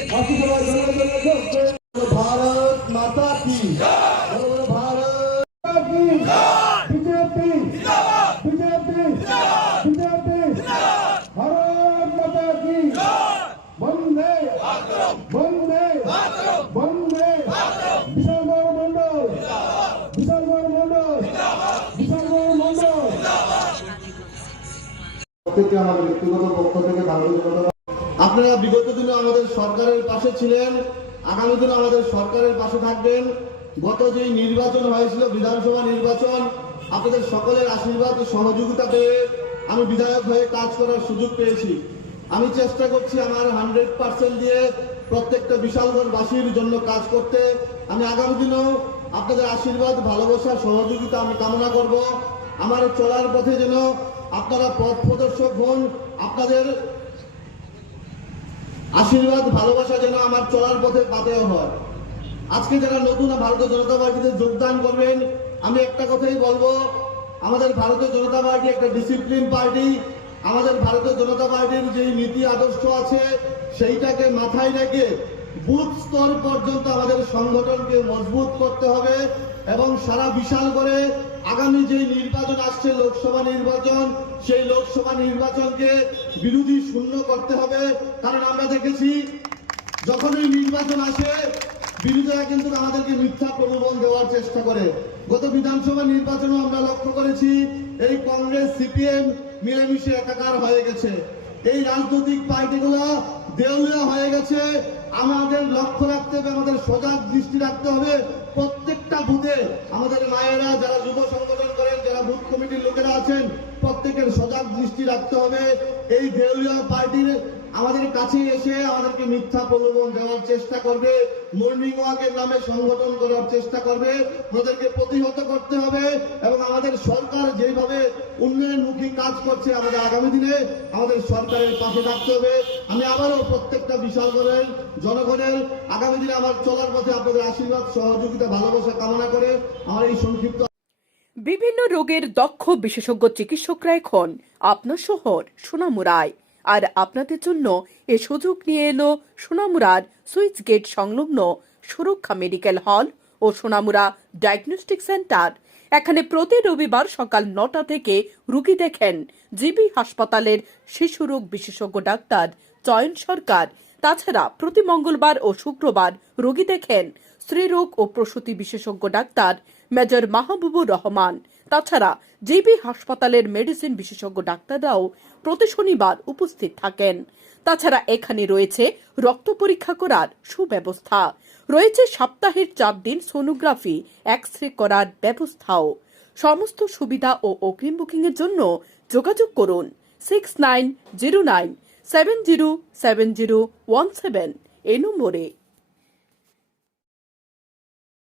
জোরে জোরে জোরে। ভারত মাতা কি বলো, বলো, ভারত মাতা কি বিজেপি বিজেপি বিজেপি ভারত মাতা কি বন্দে বন্দে বন্দে বিশাল বড় মন্ডল প্রত্যেককে আমার ব্যক্তিগত পক্ষ থেকে ভারতীয় জনতা আপনারা বিগত দিনে আমাদের সরকারের পাশে ছিলেন, আগামী দিনে আমাদের সরকারের পাশে থাকবেন। গত যে নির্বাচন হয়েছিল, বিধানসভা নির্বাচন, আপনাদের সকলের আশীর্বাদ ও সহযোগিতা পেয়ে আমি বিধায়ক হয়ে কাজ করার সুযোগ পেয়েছি। আমি চেষ্টা করছি আমার হান্ড্রেড পার্সেন্ট দিয়ে প্রত্যেকটা বিশালগড়বাসীর জন্য কাজ করতে। আমি আগামী দিনেও আপনাদের আশীর্বাদ, ভালোবাসা, সহযোগিতা আমি কামনা করব। আমার চলার পথে যেন আপনারা পথ প্রদর্শক হন, আপনাদের আশীর্বাদ, ভালোবাসা যেন আমার চলার পথে পাতেও হয়। আজকে যারা নতুন ভারতীয় জনতা পার্টিতে যোগদান করবেন, আমি একটা কথাই বলব, আমাদের ভারতীয় জনতা পার্টি একটা ডিসিপ্লিন পার্টি আমাদের ভারতীয় জনতা পার্টির যে নীতি আদর্শ আছে, সেইটাকে মাথায় রেখে বুথ স্তর পর্যন্ত আমাদের সংগঠনকে মজবুত করতে হবে। এবং সারা বিশাল করে আগামী যে নির্বাচন আসছে, লোকসভা নির্বাচন, সেই লোকসভা নির্বাচনকে বিরোধী শূন্য করতে হবে। কারণ আমরা দেখেছি, যখনই নির্বাচন আসে, বিরোধীরা কিন্তু আমাদেরকে মিথ্যা প্রলোভন দেওয়ার চেষ্টা করে। গত বিধানসভা নির্বাচনে আমরা লক্ষ্য করেছি, এই কংগ্রেস, সিপিএম মিলেমিশে একাকার হয়ে গেছে। এই রাজনৈতিক পার্টিগুলো দেউলিয়া হয়ে গেছে আমাদের লক্ষ্য রাখতে হবে, আমাদের সজাগ দৃষ্টি রাখতে হবে। প্রত্যেকটা বুথে আমাদের মায়েরা, যারা যুব সংগঠন করেন, যারা বুথ কমিটির লোকেরা আছেন, প্রত্যেকের সজাগ দৃষ্টি রাখতে হবে। এই দেউলিয়া পার্টির আমাদের কাছে এসে আমাদেরকে মিথ্যা প্রলোভন দেওয়ার চেষ্টা করবে, মর্নিং ওয়াকের নামে সংগঠন করার চেষ্টা করবে, ওদেরকে প্রতিহত করতে হবে এবং আমাদের সরকার যেভাবে উন্নয়নমুখী কাজ করছে আমাদের আগামী দিনে, আমাদের সরকারের পাশে থাকতে হবে। আমি আবারও প্রত্যেকটা বিশাল করেন জনগণের আগামী দিনে আমার চলার পথে আপনাদের আশীর্বাদ, সহযোগিতা, ভালোবাসা কামনা করে আমার এই সংক্ষিপ্ত বিভিন্ন রোগের দক্ষ বিশেষজ্ঞ চিকিৎসকরা এখন আপনার শহর সোনামুড়ায় আর আপনাদের জন্য এ সুযোগ নিয়ে এলো সোনামুরার সুইচ গেট সংলগ্ন সুরক্ষা মেডিকেল হল ও সোনামুরা ডায়াগনস্টিক সেন্টার। এখানে প্রতি রবিবার সকাল নটা থেকে রুগী দেখেন জিবি হাসপাতালের শিশু রোগ বিশেষজ্ঞ ডাক্তার চয়ন সরকার। তাছাড়া প্রতি মঙ্গলবার ও শুক্রবার রোগী দেখেন স্ত্রীরোগ ও প্রসূতি বিশেষজ্ঞ ডাক্তার মেজর মাহবুবুর রহমান। তাছাড়া জিবি হাসপাতালের মেডিসিন বিশেষজ্ঞ ডাক্তাররাও প্রতি শনিবার উপস্থিত থাকেন। তাছাড়া এখানে রয়েছে রক্ত পরীক্ষা করার সুব্যবস্থা। রয়েছে সপ্তাহের চার দিন সোনোগ্রাফি এক্স রে করার ব্যবস্থাও। সমস্ত সুবিধা ও অগ্রিম বুকিং এর জন্য যোগাযোগ করুন six nine zero nine seven zero seven zero one seven এই নম্বরে।